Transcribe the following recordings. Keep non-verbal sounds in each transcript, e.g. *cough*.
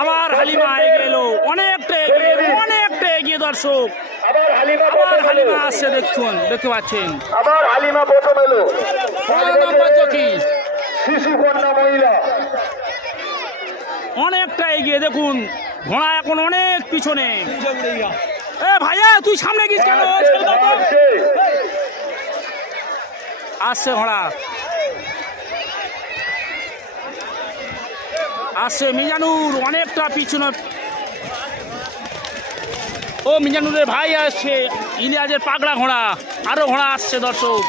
আবার হালিমা এগিয়ে এলো অনেকটা এগিয়ে অনেকটা এগিয়ে দর্শক আবার হালিমা আসছে দেখুন দেখতে পাচ্ছেন আবার হালিমা প্রথম এলো নম্বর চকি শিশু কন্যা মহিলা অনেকটা এগিয়ে দেখুন ঘোড়া এখন অনেক পিছনে এ ভাইয়া তুই সামনে গিস কেন আসছে ঘোড়া আসছে মিজানুর, অনেকটা পিছনে। ও মিজানুরের ভাই আসছে, ইলিয়াজের পাগড়া ঘোড়া, আরও ঘোড়া আসছে, দর্শক।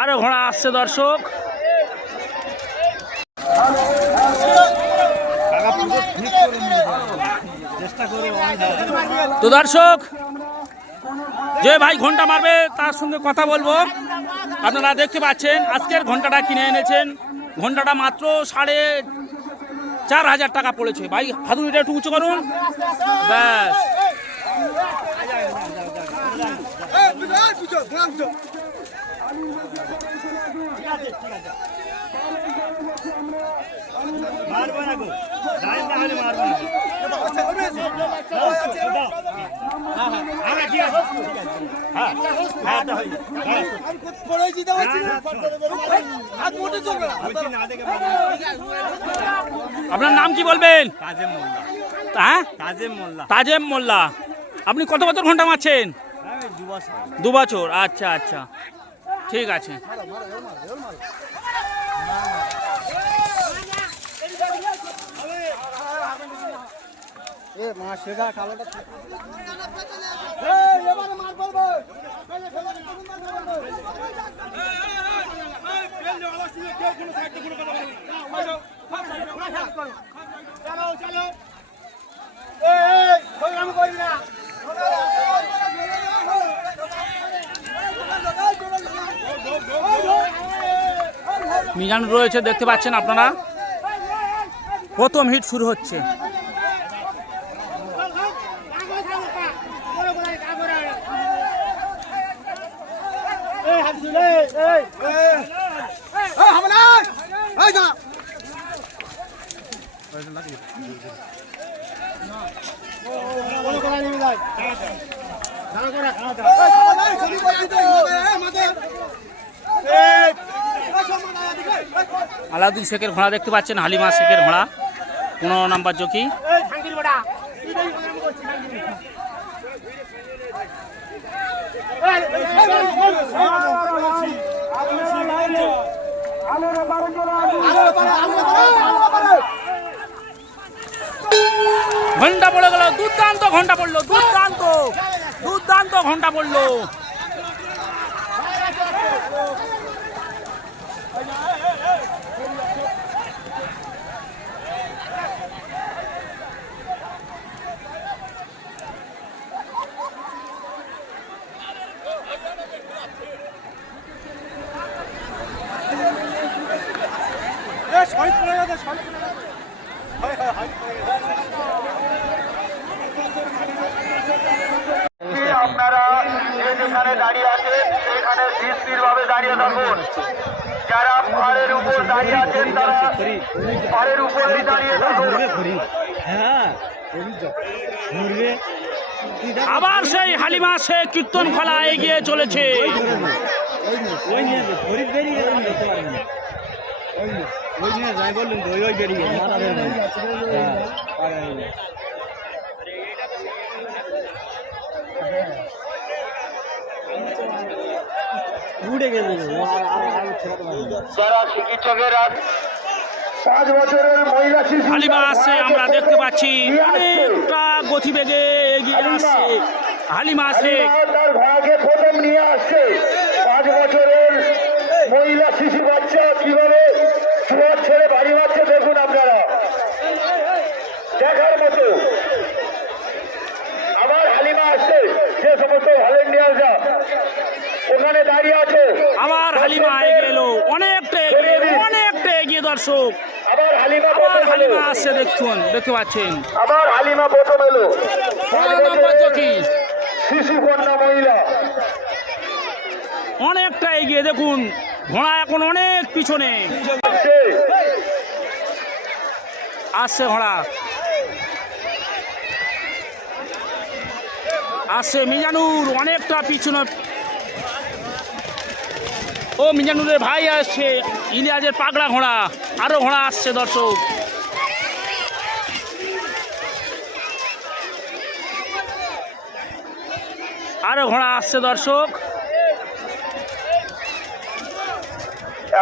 আরও ঘোড়া আসছে, দর্শক। তো দর্শক, যে ভাই ঘণ্টা মারবে, তার সঙ্গে কথা বলব। আপনারা দেখতে পাচ্ছেন আজকের ঘন্টাটা কিনে এনেছেন ঘন্টাটা মাত্র সাড়ে চার হাজার টাকা পড়েছে ভাই হাতুড়িটা একটু উঁচু করুন ব্যাস আপনার নাম কি বলবেন? কাজেম মোল্লা। হ্যাঁ? কাজেম মোল্লা। তাজেম মোল্লা। আপনি কত বছর ঘণ্টা মারছেন? আমি দু বছর। দু বছর। আচ্ছা আচ্ছা। ঠিক আছে। মিজান রয়েছে দেখতে পাচ্ছেন আপনারা। প্রথম হিট শুরু হচ্ছে। আলাউদ্দিন শেখের ঘোড়া দেখতে পাচ্ছেন হালিমা শেখের ঘোড়া পনেরো নাম্বার জকি। ঘণ্টা পড়ে গেল দুর্দান্ত ঘণ্টা পড়ল দুর্দান্ত দুর্দান্ত ঘণ্টা পড়ল আপনারা যে যেখানে দাঁড়িয়ে আছেন সেখানে স্থির থাকুন যারা পাহাড়ের উপর দাঁড়িয়ে আছেন তারা পাহাড়ের উপরেই দাঁড়িয়ে থাকুন। আবার সেই হালিমা সে কীর্তন খোলা এগিয়ে চলেছে। ওই নিয়ে যাই বললেন ওই ওই বেরিয়ে গেল মাথা বের হ্যাঁ উড়ে গেছে যারা চিকিৎসকের পাঁচ বছরের মহিলা শিশু হালিমা আসছে আমরা দেখতে পাচ্ছি। অনেকটা গতিবেগে এগিয়ে আসছে। হালিমা আসছে তার ভাগে প্রথম নিয়ে আসছে। পাঁচ বছরের মহিলা শিশু বাচ্চা কীভাবে সুয়ার ছেড়ে বাড়ি মারছে দেখুন আপনারা। দেখার মতো। আবার হালিমা আসছে। যে সমস্ত ভলেন্টিয়াররা ওখানে দাঁড়িয়ে আছে। আবার হালিমা এগিয়ে এলো। অনেকটা এগিয়ে অনেকটা এগিয়ে দর্শক। আবার হালিমা আবার হালিমা আসছে দেখুন দেখতে পাচ্ছেন। আবার হালিমা প্রথম এলো। শিশু কন্যা মহিলা। অনেকটা এগিয়ে দেখুন ঘোড়া এখন অনেক পিছনে। আসছে ঘোড়া। আসছে মিজানুর অনেকটা পিছনে ও মিজানুরের ভাই আসছে ইলিয়াজের পাগড়া ঘোড়া, আরও ঘোড়া আসছে, দর্শক। আরও ঘোড়া আসছে, দর্শক।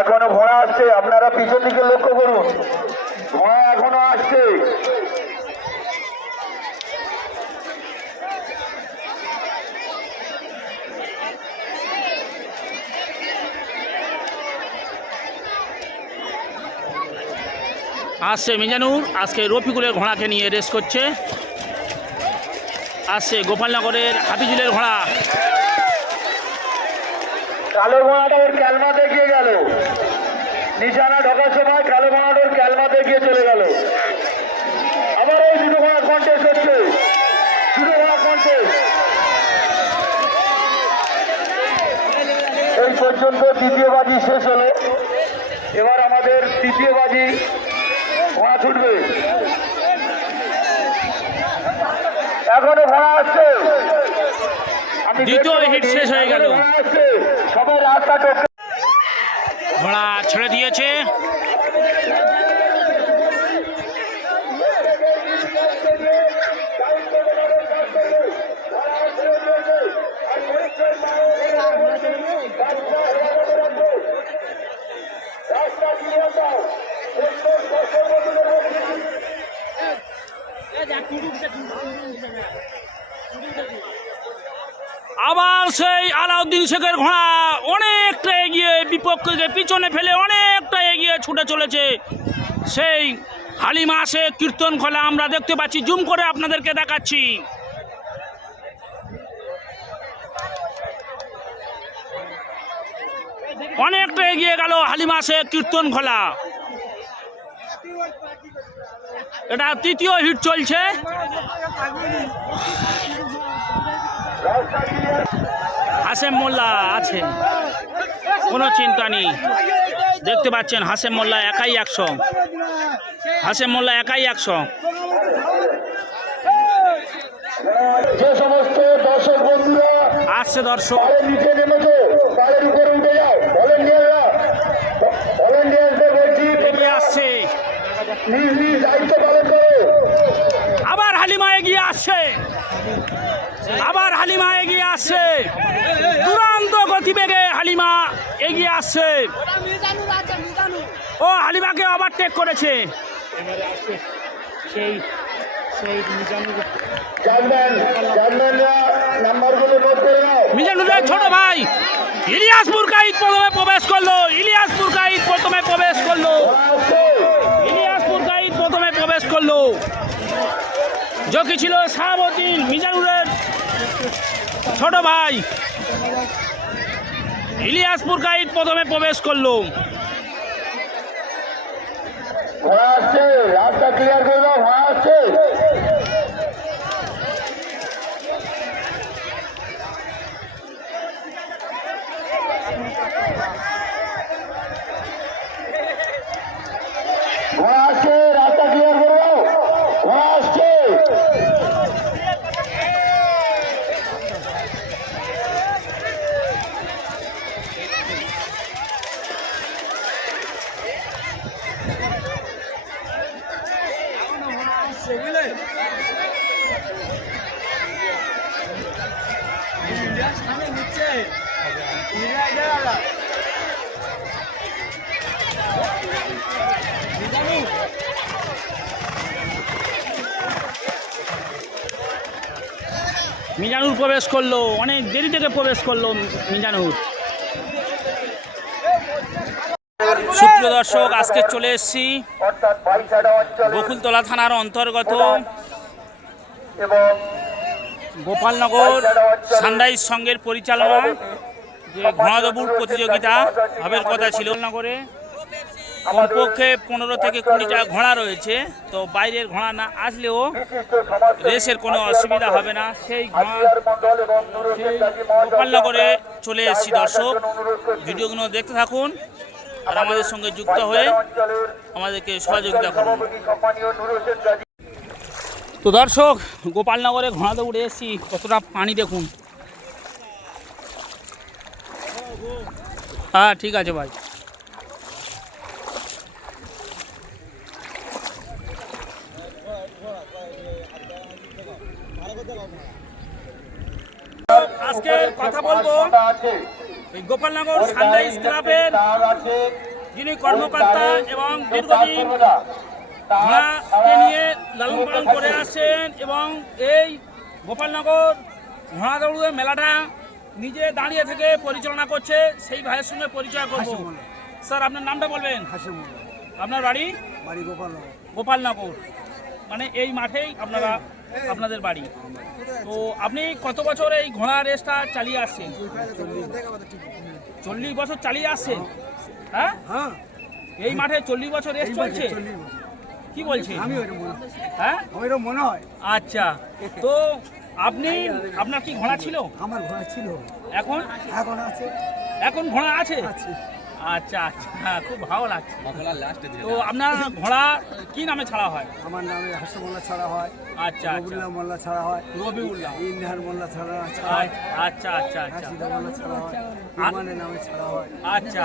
এখনও ঘোড়া আসছে, আপনারা পিছন দিকে লক্ষ্য করুন। ঘোড়া এখনও আসছে। আসছে মিজানুর, আজকে রফিকুলের ঘোড়াকে নিয়ে রেস করছে। আসছে গোপালনগরের হাফিজুলের ঘোড়া। কালো ঘোড়াটা ওর ক্যালমা দেখিয়ে গেল। নিশানা ঢোকার সময় কালো ঘোড়াটা ওর ক্যালমা দেখিয়ে চলে গেল। আবার এই দুটো ঘোড়া কন্টেস্ট হচ্ছে। দুটো ঘোড়া কন্টেস্ট এই পর্যন্ত দ্বিতীয় বাজি শেষ হলো। এবার আমাদের তৃতীয় বাজি ছুটবে। এখনও ঘোড়া আমি দ্বিতীয় হিট শেষ হয়ে গেল। সবাই রাস্তা টোকা ঘোড়া ছেড়ে দিয়েছে। আবার সেই আলাউদ্দিন শেখের ঘোড়া অনেকটা এগিয়ে বিপক্ষকে পিছনে ফেলে অনেকটা এগিয়ে ছুটে চলেছে। সেই হালিমা সে কীর্তন খোলা, আমরা দেখতে পাচ্ছি, জুম করে আপনাদেরকে দেখাচ্ছি। অনেকটা এগিয়ে গেল হালিমা সে কীর্তন খোলা। এটা তৃতীয় হিট চলছে। হাসেম মোল্লা আছে কোনো চিন্তা নেই। দেখতে পাচ্ছেন হাসেম মোল্লা একাই একশো। হাসেম মোল্লা একাই একশো। যে সমস্ত দর্শক বন্ধুরা আসছে দর্শক। নিচে নেমেছো পায়ের উপরে উঠে যাও বলছি এগিয়ে আসছে নিজ নিজ দায়িত্ব পালন করো আবার হালিমা এগিয়ে আসছে। আবার হালিমা এগিয়ে আসছে। দুরান্ত গতিবেগে হালিমা এগিয়ে আসছে। ও হালিমাকে ওভারটেক করেছে। সেই মিজানুরের ছোট ভাই ইলিয়াস মুরকাইদ প্রথমে প্রবেশ করল। ইলিয়াস মুরকাইদ প্রথমে প্রবেশ করল। করল জকি ছিল শাহাবুদ্দিন মিজানুরের ছোট ভাই। ইলিয়াসপুর গাইড প্রথমে প্রবেশ করল। আসছে ঘোড়া আসছে রাস্তা ক্লিয়ার করে দাও ঘোড়া আসছে মিজানুর প্রবেশ করল, অনেক দেরি থেকে প্রবেশ করল মিজানুর। সুপ্রিয় দর্শক, আজকে চলে এসেছি বকুলতলা থানার অন্তর্গত গোপালনগর সানরাইজ সঙ্গের পরিচালনা যে ঘোড়াদৌড় প্রতিযোগিতা, হবের কথা ছিল। নগরে কমপক্ষে পনেরো থেকে কুড়িটা ঘোড়া রয়েছে তো বাইরের ঘোড়া না আসলেও রেসের কোনো অসুবিধা হবে না। সেই ঘোড়া গোপালনগরে চলে এসেছি দর্শক। ভিডিওগুলো দেখতে থাকুন আর আমাদের সঙ্গে যুক্ত হয়ে আমাদেরকে সহযোগিতা করুন। তো দর্শক গোপালনগরে ঘোড়া দৌড়ে এসেছি। কতটা পানি দেখুন। হ্যাঁ ঠিক আছে ভাই। আজকে কথা বলব গোপালনগর সানরাইজ ক্লাবের যিনি কর্মকর্তা এবং দীর্ঘদিন ঘোড়াকে নিয়ে লালন পালন করে আসছেন এবং এই গোপালনগর ঘোড়া দৌড়ে মেলাটা নিজে দাঁড়িয়ে থেকে পরিচালনা করছে সেই ভাইয়ের সঙ্গে পরিচয় করব। স্যার আপনার নামটা বলবেন? আপনার বাড়ি? বাড়ি গোপাল গোপালনগর। মানে এই মাঠেই আপনারা আপনাদের বাড়ি। তো আপনি কত বছর এই ঘোড়া রেসটা চালিয়ে আসছেন? চল্লিশ বছর চালিয়ে আসছেন? হ্যাঁ? হ্যাঁ এই মাঠে চল্লিশ বছর রেস চলছে? কি বলছেন? হ্যাঁ। মনে হয়। আচ্ছা। তো আপনি আপনার কি ঘোড়া ছিল? আমার ঘোড়া ছিল। এখন? এখন আছে। এখন ঘোড়া আছে। আচ্ছা আচ্ছা। হ্যাঁ, খুব ভালো লাগছে। তো আপনার ঘোড়া কি নামে ছাড়া হয়? আমার নামে হাসমোল্লা ছাড়া হয় আচ্ছা আচ্ছা। রবিউল্লাহ মোল্লা ছাড়া হয় রবিউল্লাহ। ইন্দার মোল্লা ছাড়া হয় আচ্ছা আচ্ছা আচ্ছা মোল্লা ছাড়া হয় ইমানের নামে ছাড়া হয়। আচ্ছা।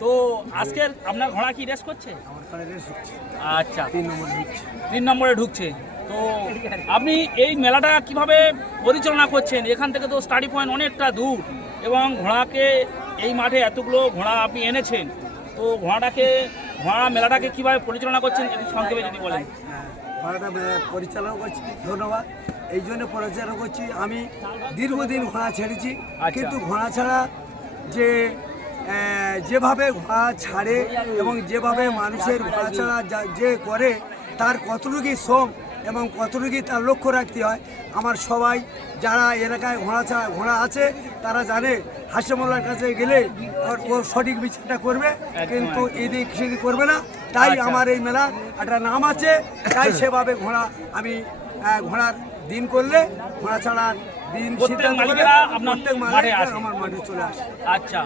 তো আজকের আপনার ঘোড়া কি রেস করছে? আমার রেস হচ্ছে। আচ্ছা। তিন নম্বরে ঢুকছে। তিন নম্বরে ঢুকছে। তো আপনি এই মেলাটা কীভাবে পরিচালনা করছেন? এখান থেকে তো স্টাডি পয়েন্ট অনেকটা দূর। এবং ঘোড়াকে এই মাঠে এতগুলো ঘোড়া আপনি এনেছেন তো ঘোড়াটাকে ঘোড়া মেলাটাকে কীভাবে পরিচালনা করছেন একটু সংক্ষেপে যদি বলেন হ্যাঁ, ঘোড়াটা পরিচালনা করছি ধন্যবাদ এই জন্য পরিচালনা করছি আমি দীর্ঘদিন ঘোড়া ছেড়েছি আচ্ছা। কিন্তু ঘোড়া ছাড়া যে যেভাবে ঘোড়া ছাড়ে এবং যেভাবে মানুষের ঘোড়া ছাড়া যা- যে করে তার কতটুকু শ্রম এবং কতটুকু তার লক্ষ্য রাখতে হয় আমার সবাই যারা এলাকায় ঘোড়া ছাড়া ঘোড়া আছে তারা জানে হাসেমোল্লার কাছে গেলে ও সঠিক বিচারটা করবে কিন্তু এদিক সেদিক করবে না। তাই আচ্ছা। আমার এই মেলা একটা নাম আছে তাই *coughs* সেভাবে ঘোড়া আমি ঘোড়ার দিন করলে ঘোড়া ছাড়ার দিন প্রত্যেক। আমার মাঠে চলে আসে। আচ্ছা।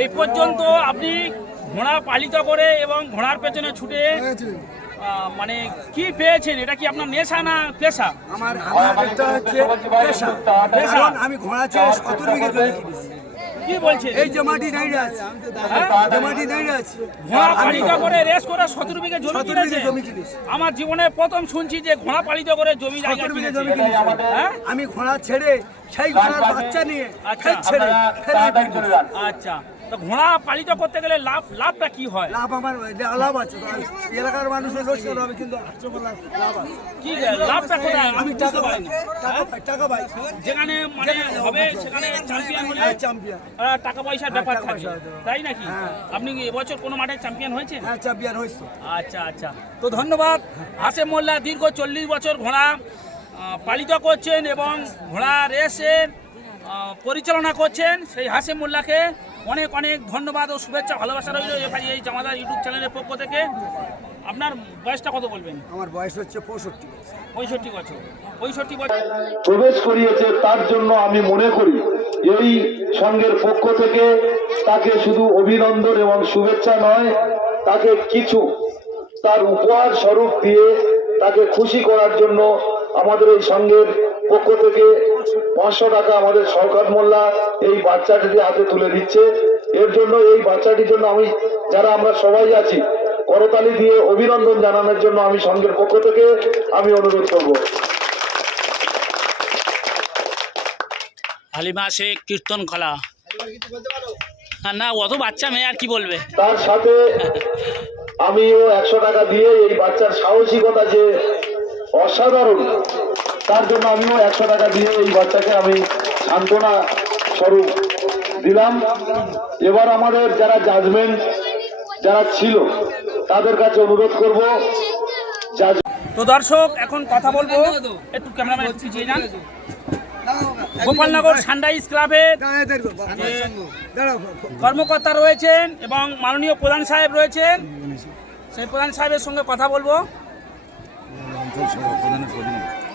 এই পর্যন্ত আপনি ঘোড়া পালিত করে এবং ঘোড়ার পেছনে ছুটে মানে কি পেয়েছেন? এটা কি আপনার নেশা না পেশা? আমার আমার একটা হচ্ছে পেশা। পেশা। আমি ঘোড়া সত্তর বিঘে জমি কিনেছি কি বলছেন? এই যে মাটি দাঁড়িয়ে আছে। হ্যাঁ? যে মাটি দাঁড়িয়ে আছে। ঘোড়া পালিত করে রেস করে সতেরো বিঘে জমি কিনেছে আমার জীবনে প্রথম শুনছি যে ঘোড়া পালিত করে জমি জায়গা সত্তর কিনেছে জমি কিনেছি হ্যাঁ? আমি ঘোড়া ছেড়ে সেই ঘোড়ার বাচ্চা নিয়ে আচ্ছা। ছেড়ে আচ্ছা। তো ঘোড়া পালিত করতে গেলে লাভ লাভটা কি হয়? লাভ আমার লাভ আছে। এলাকার মানুষের লোকসান হবে কিন্তু লাভ আছে। কি লাভটা কোথায়? আমি টাকা পাই টাকা পাই। যেখানে মানে হবে সেখানে চ্যাম্পিয়ন হলে হ্যাঁ চ্যাম্পিয়ন টাকা পয়সার ব্যাপার থাকে। তাই নাকি? হ্যাঁ। আপনি এবছর কোনো মাঠে চ্যাম্পিয়ন হয়েছেন? হ্যাঁ চ্যাম্পিয়ন হয়েছে। আচ্ছা আচ্ছা। তো ধন্যবাদ। হাসে মোল্লা দীর্ঘ চল্লিশ বছর ঘোড়া পালিত করছেন এবং ঘোড়া রেসের পরিচালনা করছেন সেই হাসে মোল্লাকে। অনেক অনেক ধন্যবাদ ও শুভেচ্ছা ভালোবাসা রইল এখানে এই জামাদার ইউটিউব চ্যানেলের পক্ষ থেকে। আপনার বয়সটা কত বলবেন? আমার বয়স হচ্ছে পঁয়ষট্টি পঁয়ষট্টি বছর। পঁয়ষট্টি বছর। প্রবেশ করিয়েছে তার জন্য আমি মনে করি এই সংঘের পক্ষ থেকে তাকে শুধু অভিনন্দন এবং শুভেচ্ছা নয় তাকে কিছু তার উপহার স্বরূপ দিয়ে তাকে খুশি করার জন্য আমাদের এই সংঘের পক্ষ থেকে পাঁচশো টাকা আমাদের সরকার মোল্লা এই বাচ্চাটিকে হাতে তুলে দিচ্ছে এর জন্য এই বাচ্চাটির জন্য আমি যারা আমরা সবাই আছি করতালি দিয়ে অভিনন্দন জানানোর জন্য আমি সংঘের পক্ষ থেকে আমি অনুরোধ করব। হালিমা শেখ কীর্তন কলা। না অত বাচ্চা মেয়ে আর কি বলবে? তার সাথে আমিও একশো টাকা দিয়ে এই বাচ্চার সাহসিকতা যে অসাধারণ তার জন্য আমিও একশো টাকা দিয়ে এই বাচ্চাকে আমি সান্ত্বনা স্বরূপ দিলাম। এবার আমাদের যারা জাজমেন্ট যারা ছিল, তাদের কাছে অনুরোধ করব তো দর্শক, এখন কথা বলব। একটু ক্যামেরাম্যান গোপালনগর সানরাইজ ক্লাবের কর্মকর্তা রয়েছেন এবং মাননীয় প্রধান সাহেব রয়েছেন, সেই প্রধান সাহেবের সঙ্গে কথা বলব।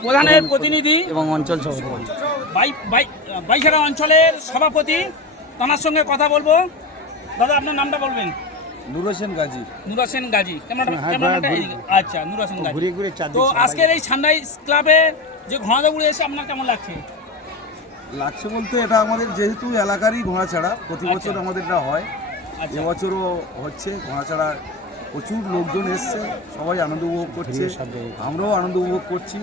প্রধানের প্রতিনিধি এবং অঞ্চল সভাপতি। বাই বাই অঞ্চলের সভাপতি তার সঙ্গে কথা বলব। দাদা আপনার নামটা বলবেন? নুর হোসেন গাজী। নুর হোসেন গাজী হ্যাঁ। আচ্ছা নুর হোসেন গাজী। ঘুরে ঘুরে তো আজকের এই সানরাইজ ক্লাবে যে ঘোড়া উড়ে এসে আপনার কেমন লাগছে? লাগছে বলতে এটা আমাদের যেহেতু এলাকারই ঘোড়া ছাড়া প্রতি বছর আচ্ছা। আমাদের এটা হয়। আচ্ছা। এবছরও হচ্ছে ঘোড়া ছাড়া প্রচুর লোকজন এসছে সবাই আনন্দ উপভোগ করছে। আমরাও আনন্দ উপভোগ করছি।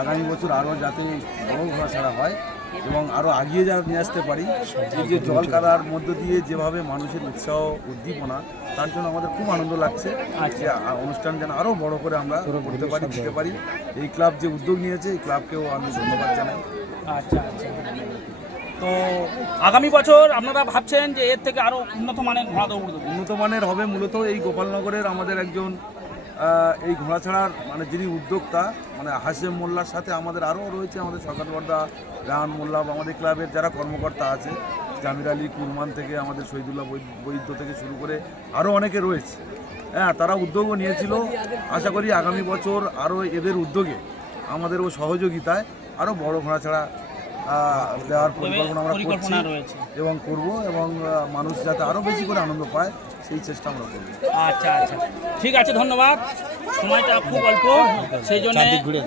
আগামী বছর আরও যাতে বড় ঘোড়া ছাড়া হয় এবং আরও আগিয়ে যা নিয়ে আসতে পারি এই যে জল কাদার মধ্য দিয়ে যেভাবে মানুষের উৎসাহ উদ্দীপনা তার জন্য আমাদের খুব আনন্দ লাগছে যে অনুষ্ঠান যেন আরও বড় করে আমরা করতে পারি দিতে পারি। এই ক্লাব যে উদ্যোগ নিয়েছে এই ক্লাবকেও আমি ধন্যবাদ জানাই। আচ্ছা আচ্ছা। তো আগামী বছর আপনারা ভাবছেন যে এর থেকে আরও উন্নত মানের উন্নত মানের হবে মূলত এই গোপালনগরের আমাদের একজন এই ঘোড়া ছাড়ার মানে যিনি উদ্যোক্তা মানে হাসেম মোল্লার সাথে আমাদের আরও রয়েছে আমাদের সরকার বর্দা রাহান মোল্লা বা আমাদের ক্লাবের যারা কর্মকর্তা আছে জামির আলী কুরমান থেকে আমাদের শহীদুল্লাহ বৈদ্য থেকে শুরু করে আরও অনেকে রয়েছে। হ্যাঁ তারা উদ্যোগও নিয়েছিল। আশা করি আগামী বছর আরও এদের উদ্যোগে আমাদের ও সহযোগিতায় আরও বড় ঘোড়া ছাড়া আহ, দেওয়ার পরিকল্পনা আমরা করছি এবং করব এবং মানুষ যাতে আরও বেশি করে আনন্দ পায় সেই চেষ্টা আমরা করব। আচ্ছা আচ্ছা। ঠিক আছে ধন্যবাদ। সময়টা খুব অল্প সেই জন্য ঘুরে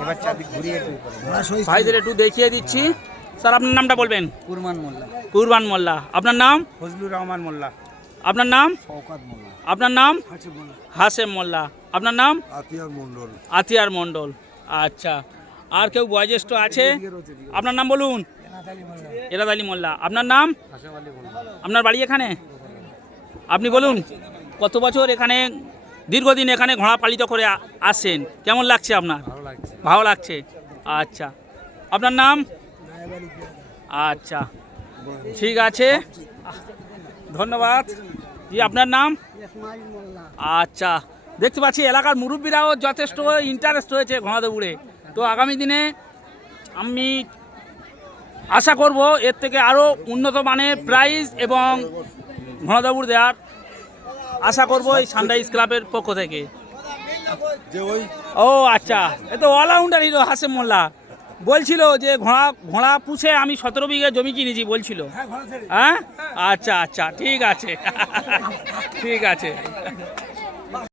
এবার চারদিক ঘুরিয়ে ভাইদের একটু দেখিয়ে দিচ্ছি। স্যার আপনার নামটা বলবেন? কুরমান মোল্লা। কুরবান মোল্লা। আপনার নাম? ফজলুর রহমান মোল্লা। আপনার নাম? শওকাত মোল্লা। আপনার নাম? হাসেম মোল্লা। আপনার নাম? আতিয়ার মণ্ডল। আতিয়ার মণ্ডল। আচ্ছা। আর কেউ বয়োজ্যেষ্ঠ আছে? আপনার নাম বলুন। এরাদ আলী মোল্লা। আপনার নাম? আপনার বাড়ি এখানে? আপনি বলুন কত বছর এখানে দীর্ঘদিন এখানে ঘোড়া পালিত করে আ- আসছেন? কেমন লাগছে আপনার? ভালো লাগছে। আচ্ছা। আপনার নাম? আচ্ছা। ঠিক আছে। ধন্যবাদ। জি আপনার নাম? আচ্ছা। দেখতে পাচ্ছি এলাকার মুরব্বীরাও যথেষ্ট ইন্টারেস্ট রয়েছে ঘোড়া দৌড়ে তো আগামী দিনে আমি আশা করব এর থেকে আরও উন্নত মানের প্রাইজ এবং ঘোড়া দৌড় দেওয়ার আশা করব এই সানরাইজ ক্লাবের পক্ষ থেকে। ও আচ্ছা। এ তো অলরাউন্ডার হিরো হাসেম মোল্লা। বলছিল যে ঘোড়া ঘোড়া পুষে আমি সতেরো বিঘে জমি কিনেছি বলছিল। হ্যাঁ? আচ্ছা আচ্ছা। ঠিক আছে। *laughs* ঠিক আছে।